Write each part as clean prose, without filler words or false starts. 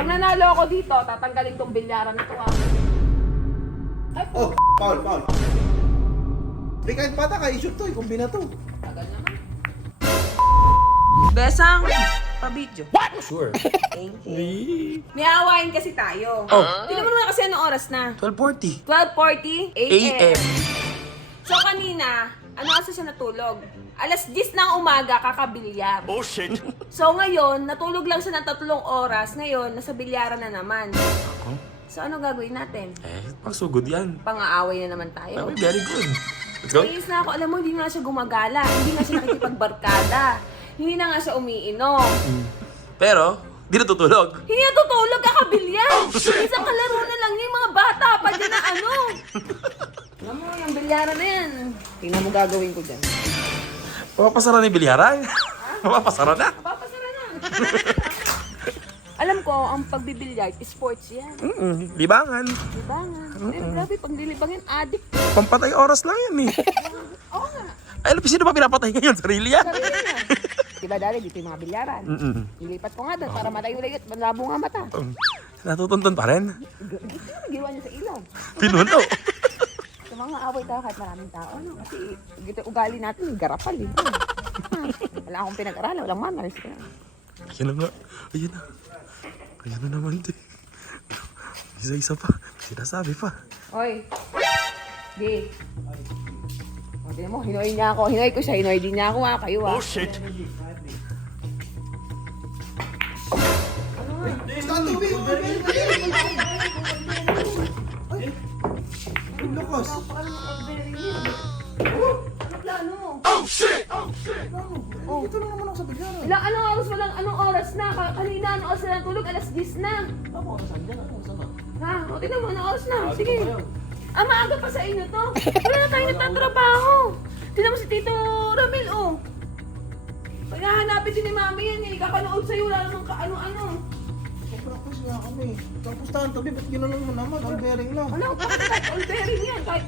Pag nanalo ako dito, tatanggalin tong bilyaran na to ah. Ay, Oh, foul. Di kahit bata ka, i-shoot to, ikumbina to. tagal naman. Besang, pa-video. What? Sure. Thank you. May awayin kasi tayo. Oh. Tingnan mo naman kasi anong oras na. 12:40 12:40 AM. a.m. So kanina, ano kasi siya natulog? Alas 10 ng umaga, kakabilyar. Oh shit. So ngayon, natulog lang siya ng 3 oras. Ngayon, nasa bilyaran na naman. Ako? So ano gagawin natin? Pagsugod yan. Pang-aaway na naman tayo. Okay, very good. Let's go. Naiis na ako. Alam mo, hindi na siya gumagala. Hindi na siya nakikipagbarkada. Hindi na nga siya umiinom. Pero, di natutulog. Hindi na tutulog, kakabilyar. Isang kalaro na lang niya yung mga bata. Pwede na ano. Alam mo, yung bilyaran na yan. Tingnan mo gagawin ko dyan. Mapapasara ni Bilyaran. Mapapasara na. Papasara na. Alam ko, ang pagbibilyar, sports yan. Libangan. Libangan. Eh, grabe, pag nilibangin, addict. Pampatay oras lang yan eh. Oo nga. Ay, sino ba pinapatay ngayon? Sarili yan. Sarili na. Diba dali, dito yung mga bilyaran. Ilipat ko nga doon para matayo-layot. Malabo nga mata. Natutuntun pa rin. Giwa niya sa ilong. Pinuno. Sa mga away tayo kahit maraming tao. Ano? Kasi gito ugali natin, garapal eh. Wala akong pinag-aralan, walang manners. Ayan na nga. Ayan na. Ayan na naman din. Isa-isa pa. Sinasabi pa. Oy. Di. O, tignan mo, hinoy niya ako. Hinoy ko siya, hinoy din niya ako ha. Kayo ha. Oh shit. Stand to be, Ang lakas. Ano plano? Oh shit! Oh. Ito lang naman ako sa bilyaran. Anong oras mo lang? Anong oras na? Kanina, anong oras na tulog? Alas 10 na. Ha? O, tignan mo, anong oras na? Sige. Ah, maaga pa sa inyo to. Wala na tayo nagtatrabaho. Tignan mo si Tito Ramil, oh. Pag hahanapin din ni Mami yan eh. Kakanood sa'yo, wala namang kaano-ano. Practice nga kami. Tapos tahan tabi, ba't ginanon mo naman? All bearing lang. Wala ko pa kahit all bearing yan. Kahit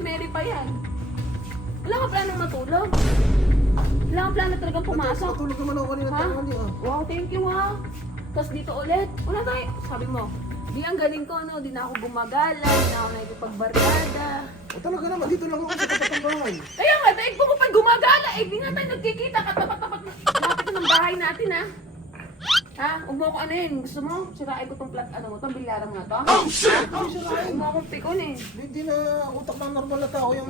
merry pa yan. Wala ka plano matulog. Wala ka plano talagang pumasok. Matulog naman ako kanina Ha? tanghali ah. Wow, thank you ha. Tapos dito ulit. Wala tayo. Sabi mo, di ang galing ko, no? Di na ako gumagala, di na ako nakikipagbarkada. O talaga naman, dito lang ako sa tapat ng bahay. Kaya nga, dahil kung pa gumagala, eh, di nga tayo nagkikita katapat-tapat na. Lapit ng bahay natin, ha? Ha? Huwag mo ako ano yun. Gusto mo? Sirain ko tong plat, ano mo, tong bilyaran mo na to? Oh, shit! Huwag mo akong pikon eh. Hindi na utak ng normal na tao yung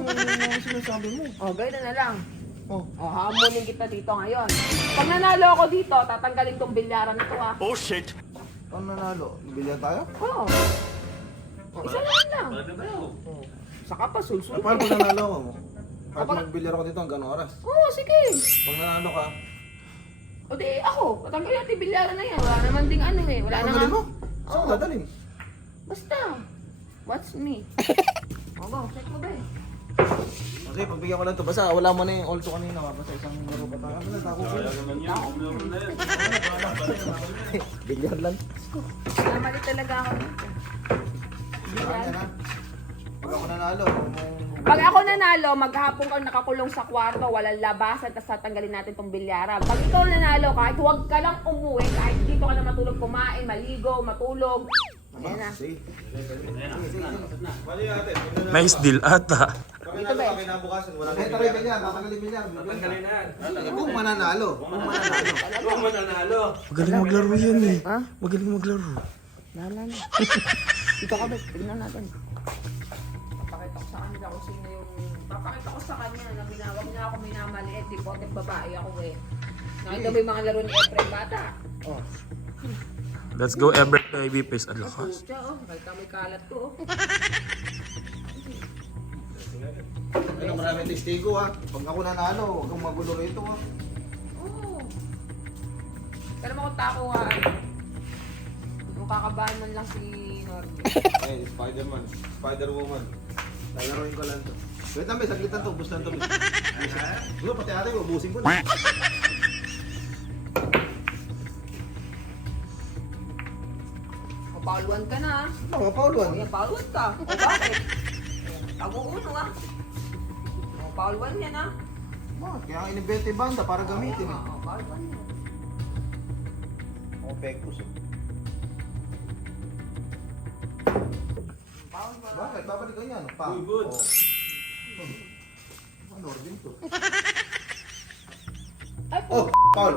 sinasabi mo. Oh, gano'n na lang. Oh, Oh, hamunin kita dito ngayon. Pag nanalo ako dito, tatanggalin tong bilyaran na to, ha? Oh shit! ano nanalo? Bilyan tayo? Oo. Oh, isa lang. Saka pa, sulsul. Paano pag nanalo ako? Kahit Kapag- magbilyar ako dito hanggang oras. Oo, sige. Pag nanalo ka, O di ako, patanggalin natin bilyaran na yan. Wala naman ding ano eh. Wala tanggalin mo? naman. Saan Oo. ka dadalhin? Basta. Watch me. O go, check mo ba eh. Okay, pagbigyan ko lang to. Basta wala mo na yung also kanina. Basta isang laro pa tayo. Ano na, tako ko. Bilyan lang. Namali talaga ako dito. Bilyan na. Pag ako nanalo, Pag ako nanalo, maghapon ka nakakulong sa kwarto, walang labasan, tapos tatanggalin natin tong bilyaran. Pag ikaw nanalo, kahit huwag ka lang umuwi, kahit dito ka na matulog, kumain, maligo, matulog. Ayan na. sige. Nice deal ata. Dito ba eh? Kinabukasan, wala na. Ito rin bilyan, tatanggalin bilyan. Tatanggalin na. Kung mananalo. Kung mananalo. Magaling maglaro yan eh. Ha? Magaling maglaro. Lala na. Dito ka ba? Tignan natin. Papakita ko sa kanila kung sino yung... Papakita ko sa kanya na binawag niya ako minamaliit. Di potek babae ako eh. Nakita mo yung mga laro ni Efren Bata? Oh. Let's go ever baby face. Ang lakas. Pucha oh. Kahit may kalat ko oh. Ano, maraming testigo ha. Pag ako nanalo, huwag kang magulo rito ha. Oo. Pero makutako nga. Makakabahan man lang si Norby. Eh, Spider-Man. Spider-Woman. Lalaroin ko lang to. Wait lang, saglitan to. Ubus lang to. Ano, pati ate ko, ubusin ko na. Pauluan ka na ah. Mga Pauluan. O yan, pauluan ka. O bakit? Tago-uno ah. O pauluan yan ah. Kaya ang inibente banda para gamitin eh. O pauluan yan. Ako pektos eh. Bakit? Babalik ko yan. Pa. Good. Oh. Ano ordin to? Ay, Oh, Paul.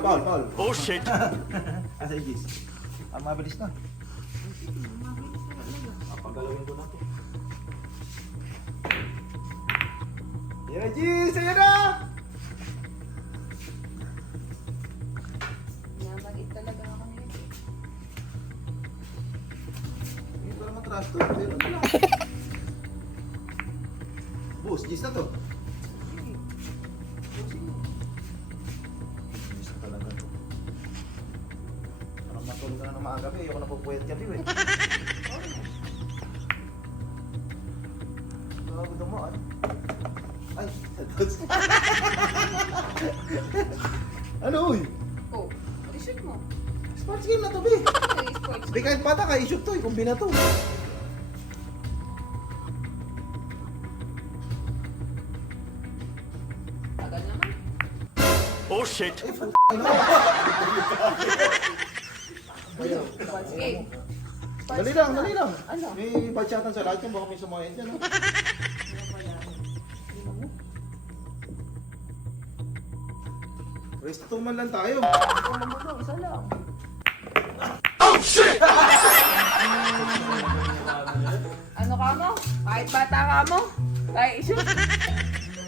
Oh shit! Asa yung Gis? Mabilis na. Pagalawin ko na to. Yan na, Gis! Ayan na! Namagit talaga ako ngayon. Hindi ko naman trust to. Pero ano lang. Boss, Gis na to. Gis na talaga to. Parang matulog ka na ng maaga, eh. Ayoko na pupuyat gabi, eh. Grabe dumaan. Ay, ano, uy? Oh, i-shoot mo. Sports game na to, be. Okay, sports. Di kahit bata ka, i-shoot to, ikumbina to. Tagal naman. Oh shit! Ay, puto. Sports game. Dali lang. Ano? May bachatan sa lahat yan, baka may sumayan dyan. No? Resto man lang tayo. Isa lang. Ano ka mo? Kahit bata ka mo? Kaya i-shoot.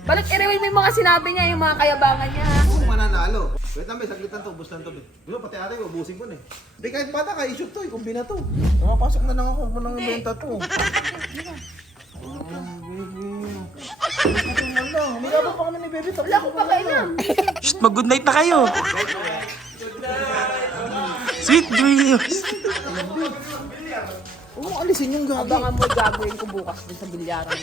Balik i-rewind mo yung mga sinabi niya, yung mga kayabangan niya. ha? Kung mananalo. Wait lang, saglitan to, ubus lang to. Di ba, pati ate, ubusin ko na eh. Di kahit bata ka, i-shoot to, ikumbina to. Pumapasok na lang ako, kung nang ibenta to. Umiabot pa kami ni Baby. Wala akong pakailam. Shit, mag-good night na kayo! Sweet dreams! Oo, alisin yung gagi. Abangan mo gagawin ko bukas din sa bilyaran.